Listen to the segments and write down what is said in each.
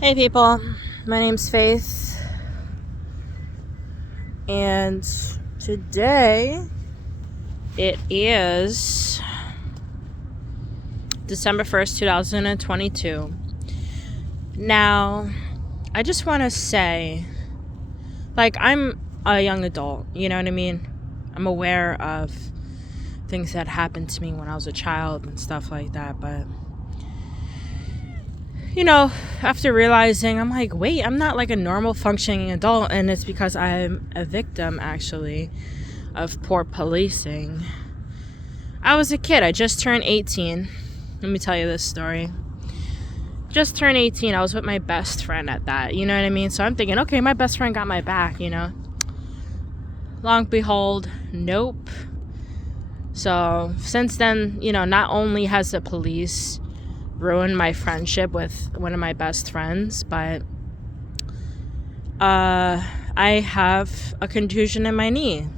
Hey people, my name's Faith, and today it is December 1st, 2022. Now, I just want to say, I'm a young adult, you know what I mean? I'm aware of things that happened to me when I was a child and stuff like that, but after realizing, I'm like, wait, I'm not like a normal functioning adult, and it's because I'm a victim, actually, of poor policing. I was a kid. I just turned 18. Let me tell you this story. Just turned 18. I was with my best friend at that. You know what I mean? So I'm thinking, okay, my best friend got my back, Long behold, nope. So since then, not only has the police ruined my friendship with one of my best friends, but I have a contusion in my knee.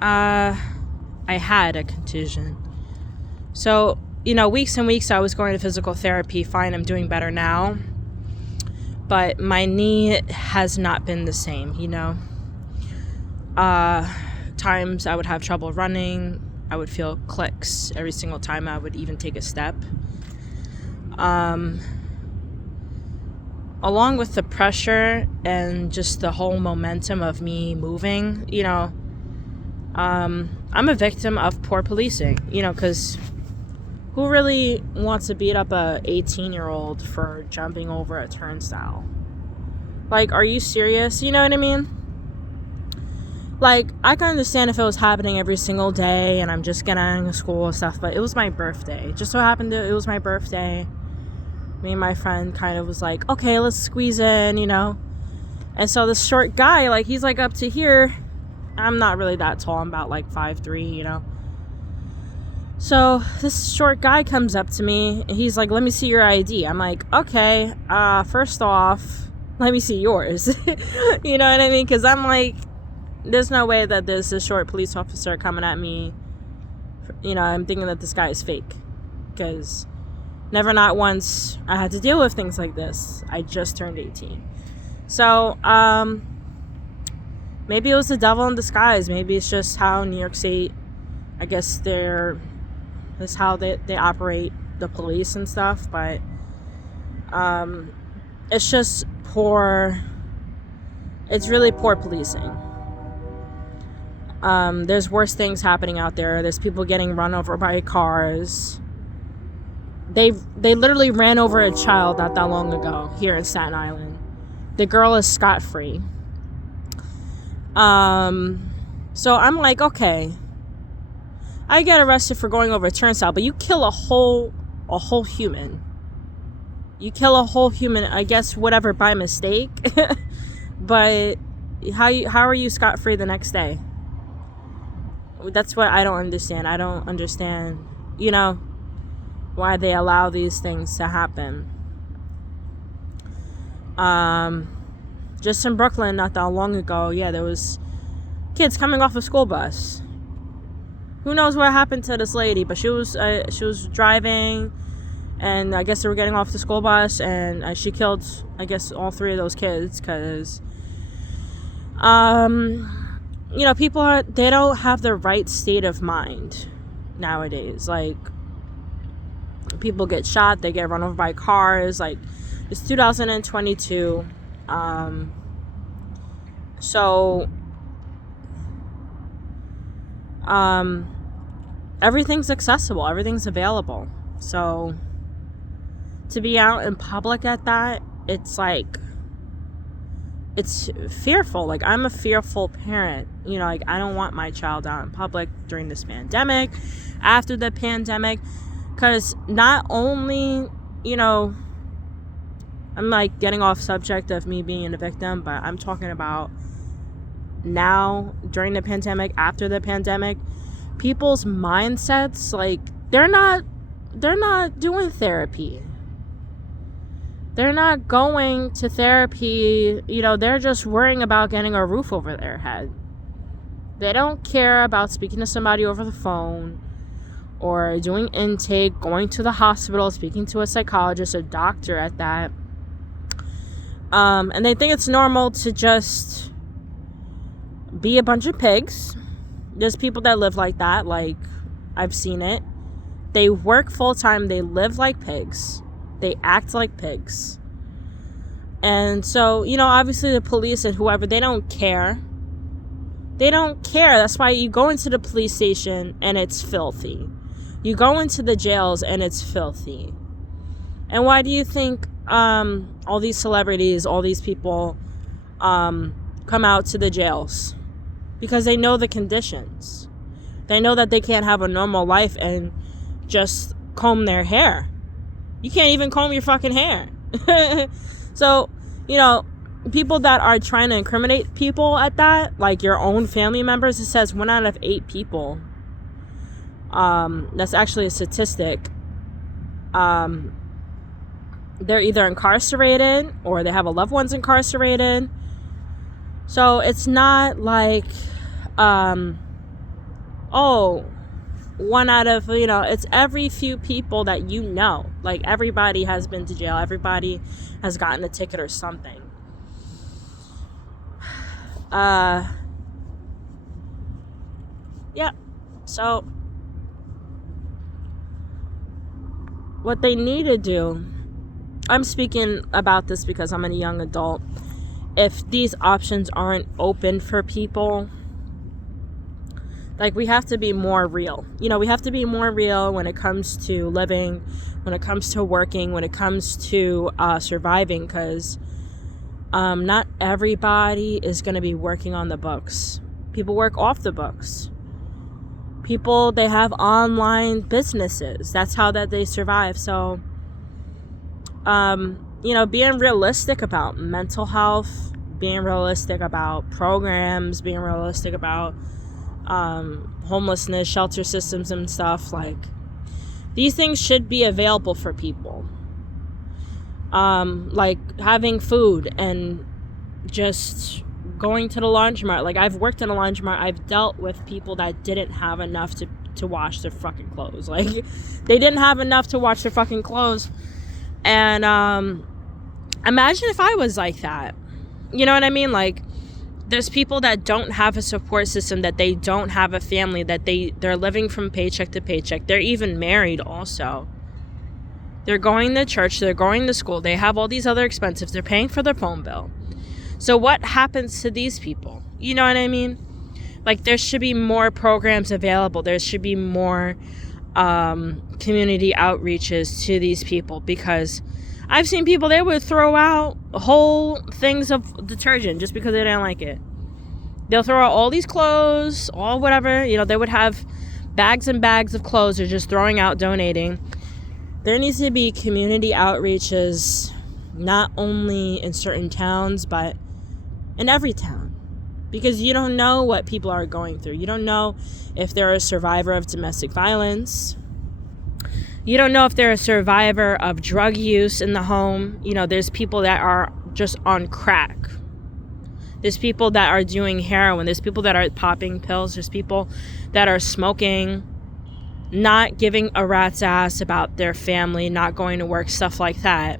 I had a contusion. So, weeks and weeks I was going to physical therapy. Fine, I'm doing better now. But my knee has not been the same, Times I would have trouble running. I would feel clicks every single time I would even take a step. Along with the pressure and just the whole momentum of me moving, I'm a victim of poor policing, because who really wants to beat up a 18-year-old for jumping over a turnstile? Like, are you serious? You know what I mean? Like, I can understand if it was happening every single day and I'm just getting out of school and stuff, but it was my birthday. Just so happened that it was my birthday. Me and my friend kind of was like, okay, let's squeeze in, And so this short guy, he's up to here. I'm not really that tall. I'm about 5'3", So this short guy comes up to me. And he's like, let me see your ID. I'm like, okay, first off, let me see yours. You know what I mean? Because I'm like, there's no way that there's a short police officer coming at me. I'm thinking that this guy is fake. Because never not once I had to deal with things like this. I just turned 18. So, maybe it was the devil in disguise. Maybe it's just how New York State, I guess that's how they operate the police and stuff. But it's just poor. It's really poor policing. There's worse things happening out there. There's people getting run over by cars. They literally ran over a child not that long ago here in Staten Island. The girl is scot-free. So I'm like, okay, I get arrested for going over a turnstile, but you kill a whole human. You kill a whole human, I guess, whatever, by mistake. But how are you scot-free the next day? That's what I don't understand. I don't understand, why they allow these things to happen. Just in Brooklyn not that long ago, there was kids coming off a school bus. Who knows what happened to this lady, but she was driving, and I guess they were getting off the school bus, and she killed, I guess, all three of those kids, because people they don't have the right state of mind nowadays. People get shot, they get run over by cars. It's 2022. So everything's accessible, everything's available. So to be out in public at that, it's fearful. I'm a fearful parent. I don't want my child out in public during this pandemic, after the pandemic, because not only, I'm getting off subject of me being a victim, but I'm talking about now, during the pandemic, after the pandemic, people's mindsets, they're not doing therapy. They're not going to therapy, they're just worrying about getting a roof over their head. They don't care about speaking to somebody over the phone or doing intake, going to the hospital, speaking to a psychologist, a doctor at that. And they think it's normal to just be a bunch of pigs. There's people that live like that. Like, I've seen it. They work full-time. They live like pigs. They act like pigs. And so, obviously the police and whoever, they don't care. They don't care. That's why you go into the police station and it's filthy. You go into the jails and it's filthy. And why do you think all these celebrities, all these people come out to the jails? Because they know the conditions. They know that they can't have a normal life and just comb their hair. You can't even comb your fucking hair. So, people that are trying to incriminate people at that, like your own family members, it says 1 out of 8 people. That's actually a statistic. They're either incarcerated or they have a loved one's incarcerated. So it's not like, 1 out of, it's every few people that like everybody has been to jail. Everybody has gotten a ticket or something. Yeah. So what they need to do, I'm speaking about this because I'm a young adult. If these options aren't open for people, like, we have to be more real. We have to be more real when it comes to living, when it comes to working, when it comes to surviving, because not everybody is going to be working on the books. People work off the books. People, they have online businesses. That's how that they survive. So, being realistic about mental health, being realistic about programs, being realistic about homelessness, shelter systems and stuff, like, these things should be available for people. Like having food and just going to the laundromat. Like, I've worked in a laundromat. I've dealt with people that didn't have enough to wash their fucking clothes. Like, they didn't have enough to wash their fucking clothes. And imagine if I was like that. You know what I mean? Like, there's people that don't have a support system, that they don't have a family, that they're living from paycheck to paycheck. They're even married also. They're going to church, they're going to school, they have all these other expenses, they're paying for their phone bill. So what happens to these people? You know what I mean? Like, there should be more programs available. There should be more community outreaches to these people, because I've seen people, they would throw out whole things of detergent just because they didn't like it. They'll throw out all these clothes, all whatever. They would have bags and bags of clothes they're just throwing out, donating. There needs to be community outreaches, not only in certain towns, but in every town. Because you don't know what people are going through. You don't know if they're a survivor of domestic violence. You don't know if they're a survivor of drug use in the home. There's people that are just on crack. There's people that are doing heroin. There's people that are popping pills. There's people that are smoking, not giving a rat's ass about their family, not going to work, stuff like that.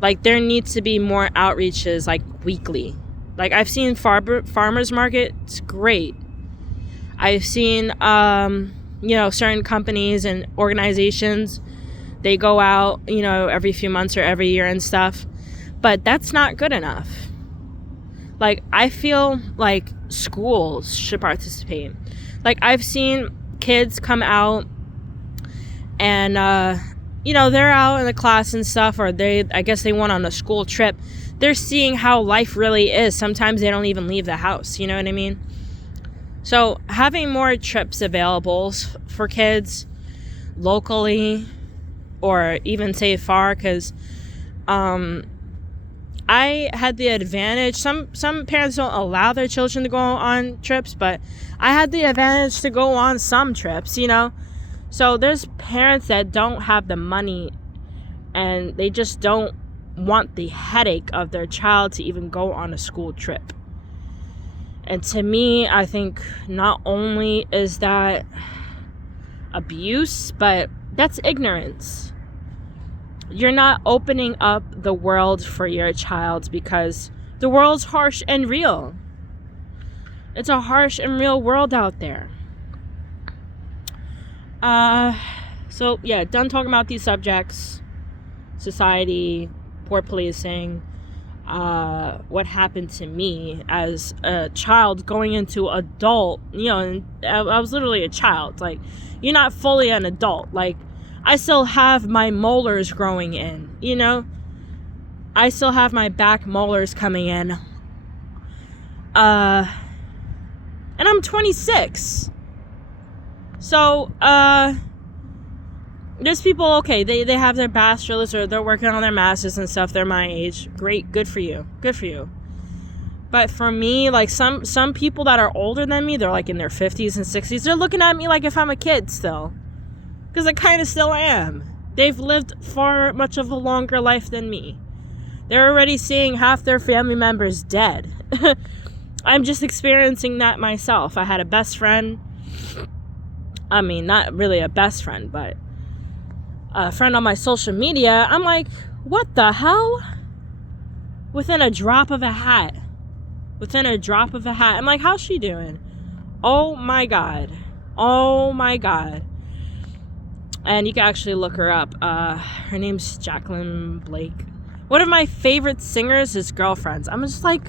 Like, there needs to be more outreaches, like, weekly. Like, I've seen farmers markets, great. I've seen, certain companies and organizations, they go out, every few months or every year and stuff. But that's not good enough. Like, I feel like schools should participate. Like, I've seen kids come out and, they're out in the class and stuff, or I guess they went on a school trip. They're seeing how life really is. Sometimes they don't even leave the house. You know what I mean? So having more trips available for kids locally, or even say far, because I had the advantage. Some parents don't allow their children to go on trips, but I had the advantage to go on some trips, So there's parents that don't have the money, and they just don't want the headache of their child to even go on a school trip. And to me, I think not only is that abuse, but that's ignorance. you're not opening up the world for your child, because the world's harsh and real. It's a harsh and real world out there. So yeah, done talking about these subjects. Society, poor policing, what happened to me as a child going into adult, and I was literally a child. Like, you're not fully an adult. Like, I still have my molars growing in, I still have my back molars coming in. And I'm 26. So, there's people, okay, they have their bachelors or they're working on their masters and stuff. They're my age. Great. Good for you. Good for you. But for me, like, some people that are older than me, they're like in their 50s and 60s. They're looking at me like if I'm a kid still. Because I kind of still am. They've lived far much of a longer life than me. They're already seeing half their family members dead. I'm just experiencing that myself. I had a best friend. I mean, not really a best friend, but a friend on my social media. I'm like, what the hell? Within a drop of a hat. I'm like, how's she doing? Oh my God. And you can actually look her up. Her name's Jacqueline Blake. One of my favorite singers is Girlfriends. I'm just like,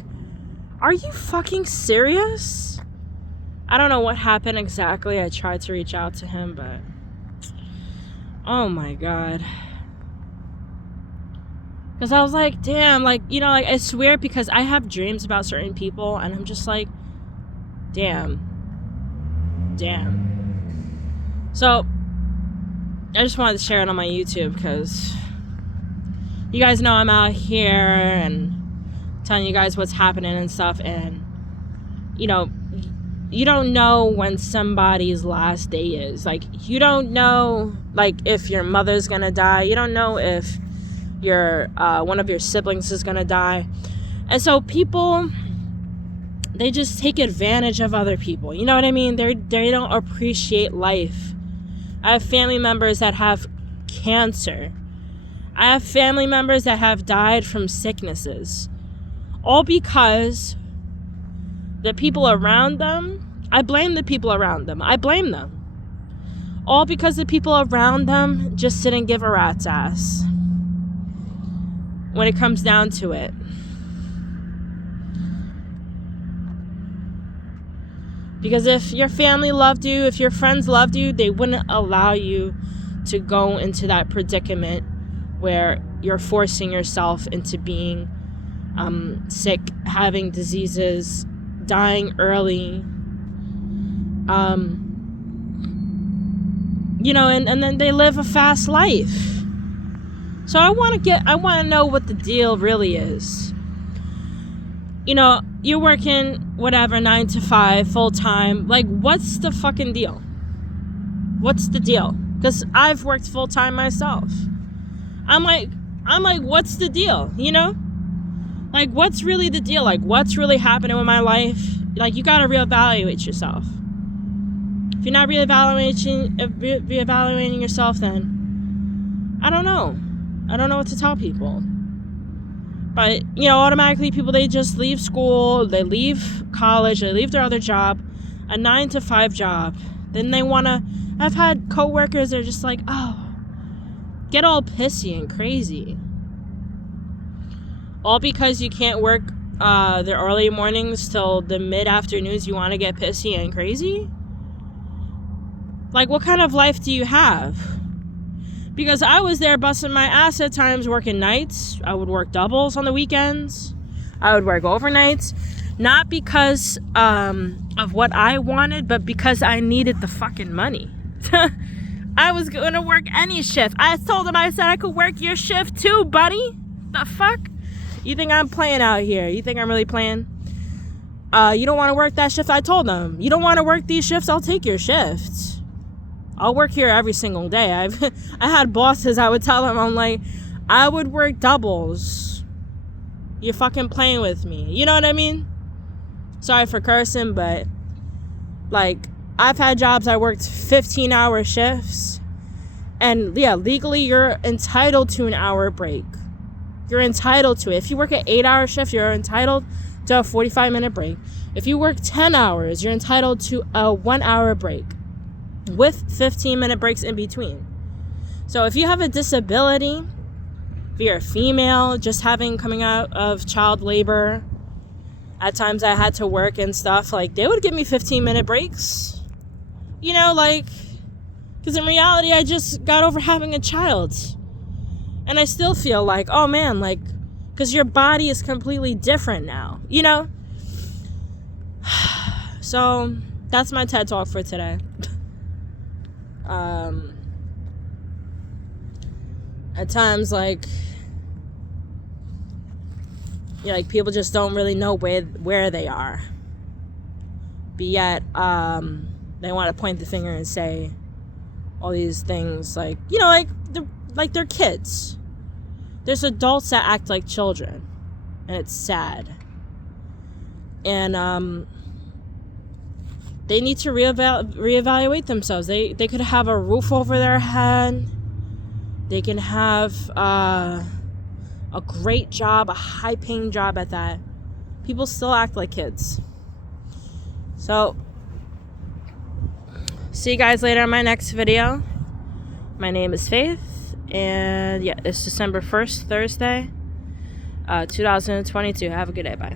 are you fucking serious? I don't know what happened exactly. I tried to reach out to him, but oh my God. Because I was like, damn, like, it's weird because I have dreams about certain people and I'm just like, damn. So, I just wanted to share it on my YouTube because you guys know I'm out here and telling you guys what's happening and stuff, and you don't know when somebody's last day is. Like, you don't know, like, if your mother's gonna die. You don't know if your one of your siblings is gonna die. And so people, they just take advantage of other people. You know what I mean? They don't appreciate life. I have family members that have cancer. I have family members that have died from sicknesses. All because the people around them, I blame the people around them. All because the people around them just didn't give a rat's ass when it comes down to it. Because if your family loved you, if your friends loved you, they wouldn't allow you to go into that predicament where you're forcing yourself into being sick, having diseases, dying early, and then they live a fast life. So I want to know what the deal really is. You're working whatever 9 to 5 full time. Like, what's the fucking deal? What's the deal? Because I've worked full time myself. I'm like, what's the deal? Like, what's really the deal? Like, what's really happening with my life? Like, you gotta reevaluate yourself. If you're not reevaluating yourself, then I don't know what to tell people. But, automatically people, they just leave school, they leave college, they leave their other job, a 9 to 5 job. Then they I've had coworkers that are just like, oh, get all pissy and crazy. All because you can't work the early mornings till the mid-afternoons, you want to get pissy and crazy? Like, what kind of life do you have? Because I was there busting my ass at times, working nights. I would work doubles on the weekends. I would work overnights. Not because of what I wanted, but because I needed the fucking money. I was going to work any shift. I told him, I said, I could work your shift too, buddy. The fuck? You think I'm playing out here? You think I'm really playing? You don't want to work that shift? I told them, you don't want to work these shifts? I'll take your shifts. I'll work here every single day. I had bosses, I would tell them, I'm like, I would work doubles. You're fucking playing with me. You know what I mean? Sorry for cursing, but like, I've had jobs I worked 15-hour shifts. And yeah, legally you're entitled to an hour break. You're entitled to it. If you work an 8-hour shift, you're entitled to a 45-minute break. If you work 10 hours, you're entitled to a 1-hour break with 15-minute breaks in between. So if you have a disability, if you're a female, just coming out of child labor, at times I had to work and stuff, like, they would give me 15-minute breaks. You know, like, because in reality, I just got over having a child. And I still feel like, oh man, like, because your body is completely different now, you know? So, that's my TED Talk for today. At times, like people just don't really know where they are. But yet, they want to point the finger and say all these things, like, you know, like they're kids. There's adults that act like children, and it's sad. And they need to reevaluate themselves. They could have a roof over their head. They can have a great job, a high-paying job at that. People still act like kids. So, see you guys later in my next video. My name is Faith, and yeah, it's December 1st, Thursday, 2022. Have a good day. Bye.